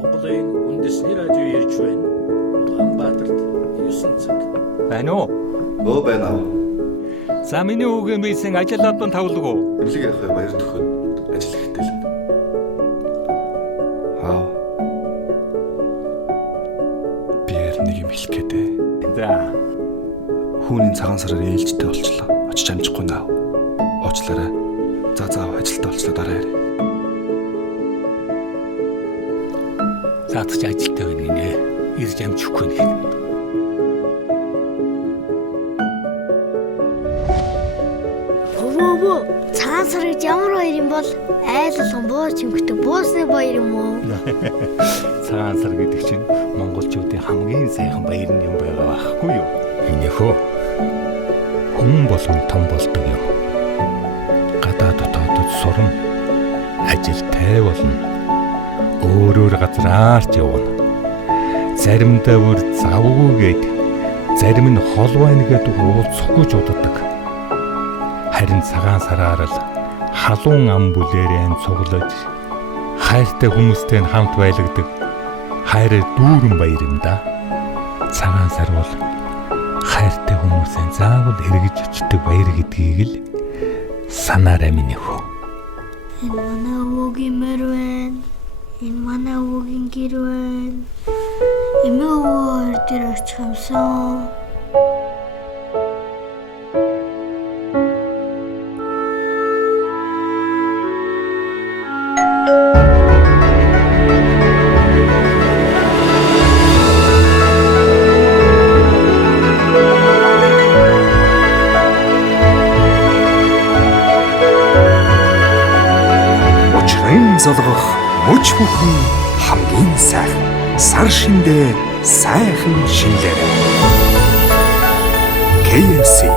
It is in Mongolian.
Монголын үндэсний радио ярьж байна. Улаанбаатарт 9 цаг. Байна уу? Өө байна аа. За миний үгийн бийсэн ажил албан тавлаг уу? Имлэг явах баяр төхөд ажил ихтэй л. Би нэг юм хэлэх гээдээ. За. Хүүний цагаан сараар ээлжтэй болчлоо. Очиж амжихгүй наа. Уучлаарай. За ажилтаа болчлоо дараа ярь. Заатч ажилтаа байна гинэ. Ирж амжихгүй нэг. Цагаан сар гэж ямар баяр юм бол айлалган бууж хэмгдэг буусны баяр юм уу? Цагаан сар гэдэг чинь монголчуудын хамгийн сайхан баяр юм байгаа байхгүй юу? Энэхөө хүн болгон том болдог юм. Гадаа дотоодод сурна. Ажилтай болно. Өөрөөр газраарч явна. Заримдаа бүр завгүйгээд зарим нь хол байна гэдэг уулзахгүй ч уддаг. Харин цагаан сараар л халуун ам бүлээрээ цуглаж хайртай хүмүүстэй хамт байлгадаг хайр дүүрэн баяр юм да. Цагаан сар бол хайртай хүмүүсээ заавал эргэж очдог баяр гэдгийг л санаарай минь хөө. Энэ манай өвөгийн мөр байна. Энэ манай өвөгийн гэр байна. Эмээ өвөө дээр очих юмсан. Золгох мөч бүхэн хамгийн сайхан сар шиндээ сайхан шинлээрэй. KFC